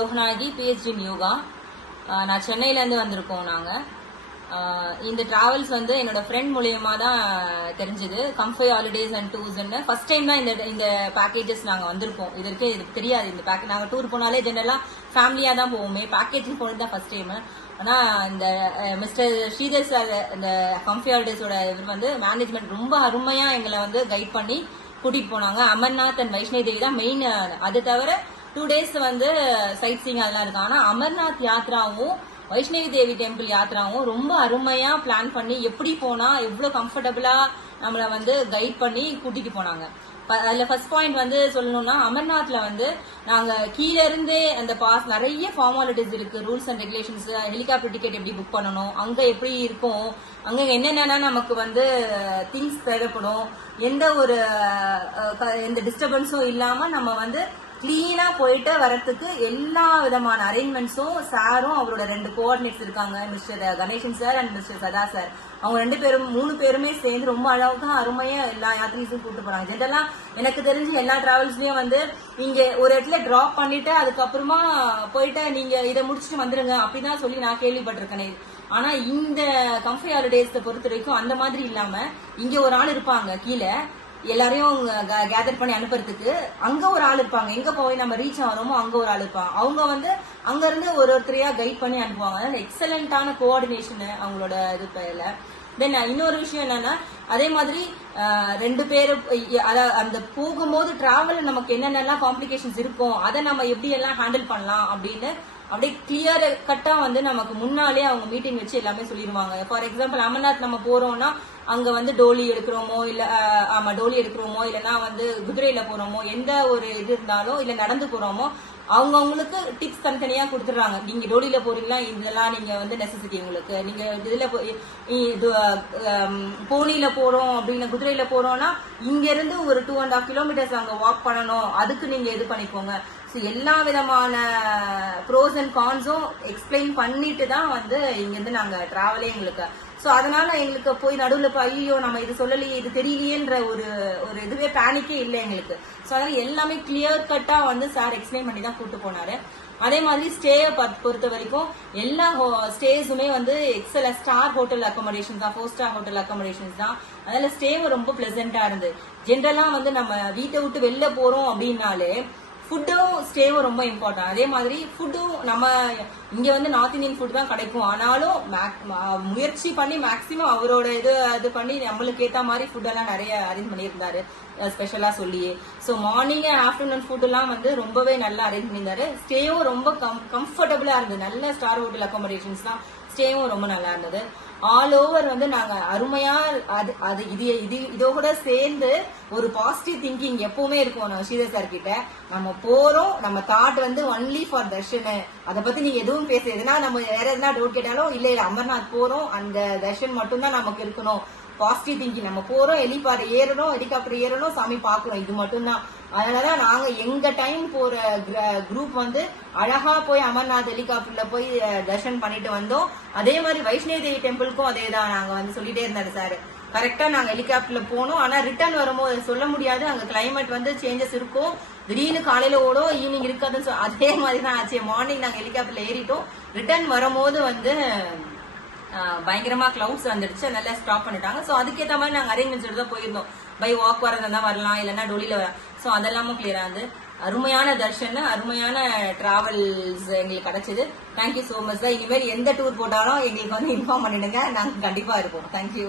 யோகனாகி PhD in yoga. நான் சென்னையிலேருந்து வந்திருக்கோம். நாங்கள் இந்த டிராவல்ஸ் வந்து என்னோட ஃப்ரெண்ட் மூலியமா தான் தெரிஞ்சது. கம்ஃபை ஹாலிடேஸ் அண்ட் டூர்ஸ்ன்னு ஃபர்ஸ்ட் டைம் தான் இந்த பேக்கேஜஸ் நாங்கள் வந்திருக்கோம். இதுக்கு தெரியாது. இந்த பேக்கேஜ் நாங்கள் டூர் போனாலே ஜெனரலாக ஃபேமிலியாக தான் போவோமே, பேக்கேஜிங் போனது தான் ஃபர்ஸ்ட் டைம். ஆனால் இந்த மிஸ்டர் ஸ்ரீதர் சார் இந்த கம்ஃபை ஹாலிடேஸோட இவர் வந்து மேனேஜ்மெண்ட் ரொம்ப அருமையாக எங்களை வந்து கைட் பண்ணி கூட்டிகிட்டு போனாங்க. அமர்நாத் அண்ட் வைஷ்ணவி தேவி தான் மெயின். அது தவிர 2 days வந்து சைட் சீயிங் அதெல்லாம் இருக்கு. ஆனா அமர்நாத் யாத்ராவும் வைஷ்ணவி தேவி டெம்பிள் யாத்ராவும் ரொம்ப அருமையா பிளான் பண்ணி எப்படி போனா எவ்வளவு கம்ஃபர்டபுளா நம்மளை வந்து கைட் பண்ணி கூட்டிட்டு போனாங்க. அதுல ஃபர்ஸ்ட் பாயிண்ட் வந்து சொல்லணும்னா, அமர்நாத்ல வந்து நாங்க கீழ இருந்தே அந்த பாஸ் நிறைய ஃபார்மாலிட்டிஸ் இருக்கு, rules and regulations, helicopter ticket எப்படி புக் பண்ணணும், அங்க எப்படி இருக்கும், அங்க என்னென்ன நமக்கு வந்து திங்ஸ் தேவைப்படும், எந்த டிஸ்டர்பன்ஸும் இல்லாம நம்ம வந்து கிளீனா போயிட்டு வரத்துக்கு எல்லா விதமான அரேஞ்ச்மெண்ட்ஸும் சாரும் அவரோட 2 கோஆர்டினேட்ஸ் இருக்காங்க, mister Ganesan sir and mister சதா சார். அவங்க 3 பேருமே சேர்ந்து ரொம்ப அழகா அருமையா எல்லா யாத்திரையும் கூட்டு போறாங்க. ஜென்ரலா எனக்கு தெரிஞ்சு எல்லா டிராவல்ஸ்லயும் வந்து நீங்க ஒரு இடத்துல டிராப் பண்ணிட்டு அதுக்கப்புறமா போயிட்டு நீங்க இதை முடிச்சுட்டு வந்துருங்க அப்படிதான் சொல்லி நான் கேள்விப்பட்டிருக்கேன். ஆனா இந்த கம்ஃபை ஹாலிடேஸ் பொறுத்த வரைக்கும் அந்த மாதிரி இல்லாம இங்க ஒரு ஆள் இருப்பாங்க, கீழே எல்லாரையும் கேதர் பண்ணி அனுப்புறதுக்கு அங்க ஒரு ஆள் இருப்பாங்க, எங்க போய் நம்ம ரீச் ஆகிறோமோ அங்க ஒரு ஆள் இருப்பாங்க. அவங்க வந்து அங்க இருந்து ஒருத்தரையா கைட் பண்ணி அனுப்புவாங்க. அதனால எக்ஸலண்டான கோஆர்டினேஷன் அவங்களோட இது பேர்ல. தென் இன்னொரு விஷயம் என்னன்னா, அதே மாதிரி 2 பேரு அந்த போகும்போது டிராவல் நமக்கு என்னென்னலாம் காம்ப்ளிகேஷன்ஸ் இருக்கும், அதை நம்ம எப்படி எல்லாம் ஹேண்டில் பண்ணலாம் அப்படின்னு அப்படியே கிளியர் கட்டா வந்து நமக்கு முன்னாலே அவங்க மீட்டிங் வச்சு எல்லாமே சொல்லிடுவாங்க. ஃபார் எக்ஸாம்பிள் அமர்நாத் நம்ம போறோம்னா அங்க வந்து டோலி எடுக்கிறோமோ டோலி எடுக்கிறோமோ இல்லைன்னா வந்து குதிரையில போறோமோ, எந்த ஒரு இது இருந்தாலும் இல்ல நடந்து போறோமோ அவங்களுக்கு டிப்ஸ் தனித்தனியா கொடுத்துடுறாங்க. நீங்க டோலியில போறீங்களா, இதெல்லாம் நீங்க வந்து நெசசிட்டி உங்களுக்கு, நீங்க இதுல போனியில போறோம் அப்படின்னு குதிரையில போறோம்னா இங்க இருந்து ஒரு 2.5 kilometers அங்க வாக் பண்ணணும், அதுக்கு நீங்க இது பண்ணிக்கோங்க. எல்லா விதமான ப்ரோஸ் அண்ட் கான்ஸும் எக்ஸ்பிளைன் பண்ணிட்டு தான் வந்து இங்க இருந்து நாங்க டிராவலே எங்களுக்கு. சோ அதனால எங்களுக்கு போய் நடுவில் ஐயோ நம்ம இது சொல்லலையே இது தெரியலையேன்ற ஒரு இதுவே பேனிக்கே இல்லை எங்களுக்கு. சோ அதனால எல்லாமே கிளியர் கட்டா வந்து சார் எக்ஸ்பிளைன் பண்ணி தான் கூட்டு போனாரு. அதே மாதிரி ஸ்டேயை பொறுத்த வரைக்கும் எல்லா ஸ்டேஸுமே வந்து எக்ஸலன்ட் ஸ்டார் ஹோட்டல் அக்காமடேஷன் தான், 4 star ஹோட்டல் அக்காமடேஷன்ஸ் தான். அதனால ஸ்டேவும் ரொம்ப பிளசண்டா இருந்து. ஜென்ரலா வந்து நம்ம வீட்டை விட்டு வெளில போறோம் அப்படின்னாலே ஃபுட்டும் ஸ்டேவும் ரொம்ப இம்பார்ட்டன்ட். அதே மாதிரி ஃபுட்டும் நம்ம இங்க வந்து நார்த் இந்தியன் ஃபுட் தான் கிடைக்கும். ஆனாலும் முயற்சி பண்ணி மேக்சிமம் அவரோட இது பண்ணி நம்மளுக்கு ஏத்த மாதிரி ஃபுட் எல்லாம் நிறைய அரேஞ்ச் பண்ணியிருந்தாரு ஸ்பெஷலா சொல்லியே. ஸோ மார்னிங் ஆஃப்டர்நூன் ஃபுட் எல்லாம் வந்து ரொம்பவே நல்லா அரேஞ்ச் பண்ணியிருந்தாரு. ஸ்டேயும் ரொம்ப கம்ஃபர்டபுளா இருந்தது. நல்ல ஸ்டார் ஹோட்டல் அக்காமடேஷன்ஸ் தான், ஸ்டேவும் ரொம்ப நல்லா இருந்தது. ஆல் ஓவர் வந்து நாங்க அருமையா இதோட சேர்ந்து ஒரு பாசிட்டிவ் திங்கிங் எப்பவுமே இருக்கும். நம்ம ஸ்ரீதர் சார் கிட்ட நம்ம போறோம், நம்ம தாட் வந்து ஒன்லி ஃபார் தர்ஷன், அதை பத்தி நீங்க எதுவும் பேச எதுனா நம்ம வேற எதுனா டவுட் கேட்டாலும் இல்ல அமர்நாத் போறோம் அந்த தர்ஷன் மட்டும் தான் நமக்கு இருக்கணும். பாசிட்டிவ் திங்கிங், நம்ம போறோம் ஹெலிபாட் ஏறணும், ஹெலிகாப்டர் ஏறணும், சாமி பாக்குறோம், இது மட்டும் தான். அதனாலதான் நாங்க எங்க டைம் போற குரூப் வந்து அழகா போய் அமர்நாத் ஹெலிகாப்டர்ல போய் தர்ஷன் பண்ணிட்டு வந்தோம். அதே மாதிரி வைஷ்ணவி தேவி டெம்பிளுக்கும் அதே தான் நாங்க வந்து சொல்லிட்டே இருந்தாரு சார். கரெக்டா நாங்க ஹெலிகாப்டர்ல போனோம். ஆனா ரிட்டர்ன் வரும்போது சொல்ல முடியாது, அங்க கிளைமேட் வந்து சேஞ்சஸ் இருக்கும், திடீர்னு காலையில ஓடும் ஈவினிங் இருக்காதுன்னு அதே மாதிரி தான் ஆச்சு. மார்னிங் நாங்க ஹெலிகாப்டர்ல ஏறிட்டோம், ரிட்டர்ன் வரும்போது வந்து பயங்கரமா கிளவுட்ஸ் வந்துடுச்சு, அதனால ஸ்டாப் பண்ணிட்டாங்க. சோ அதுக்கேற்ற மாதிரி நாங்க அரேஞ்ச்மெண்ட்ஸ் தான் போயிருந்தோம். பை வாக் வரதா வரலாம், இல்லைன்னா டோலியில வரலாம். சோ அதெல்லாமும் கிளியரா இருந்து அருமையான தர்ஷன், அருமையான டிராவல்ஸ் எங்களுக்கு கிடைச்சது. தேங்க்யூ சோ மச் தான். இனிமேல் எந்த டூர் போட்டாலும் எங்களுக்கு வந்து இன்ஃபார்ம் பண்ணிடுங்க, நாங்க கண்டிப்பா இருப்போம். தேங்க்யூ.